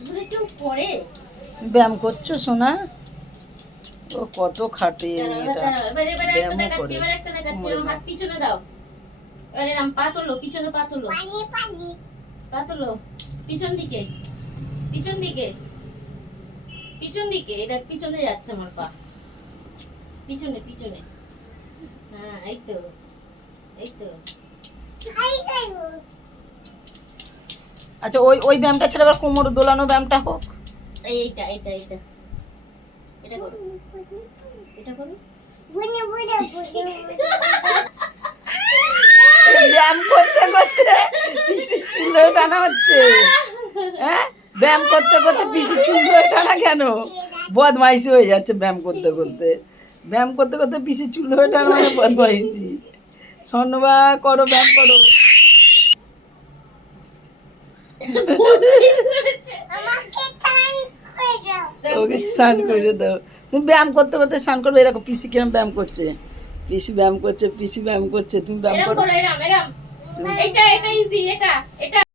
এগুলো কেউ করে? ব্যায়াম করছো সোনা? ও কত খাটে দাঁড়াও, মেয়েটা। দাঁড়াও, এবারে একটা ব্যায়ামও দেখাচ্ছি, করে। এবারে একটা দেখাচ্ছি। ওরে এরম হাত বাবা। পিছনে দাও। এবারে এরম পা তোলো, পিছনে পা তোলো। পা তোলো। পিছন দিকে, পিছন দিকে, পিছন দিকে। এটা পিছনে যাচ্ছে আমার পা। পিছনে, পিছনে। হ্যাঁ, এই তো, এই তো। আচ্ছা, ওই ওই ব্যায়ামটা ছেড়ে আবার কোমর দোলানো ব্যায়ামটা হোক। এইটা, এইটা, এইটা। এটা করো, এটা করো। ব্যায়াম করতে করতে পিসির চুল ধরে টানা হচ্ছে। হ্যাঁ, ব্যায়াম করতে করতে পিসির চুল ধরে টানা কেন? বদমাইশি হয়ে যাচ্ছে ব্যায়াম করতে করতে। ব্যায়াম করতে করতে পিসির চুল ধরে টানা মানে বদমাইশি। স্বর্ণবা করো, ব্যায়াম করো। ওকে স্নান করে দাও। তুমি ব্যায়াম করতে করতে স্নান করবে। এরকম পিসি কিরম ব্যায়াম করছে। পিসি ব্যায়াম করছে, পিসি ব্যায়াম করছে, তুমি ব্যায়াম এরম করো। করো, এরম, এরম। এটা, এটা ইজি, এটা, এটা।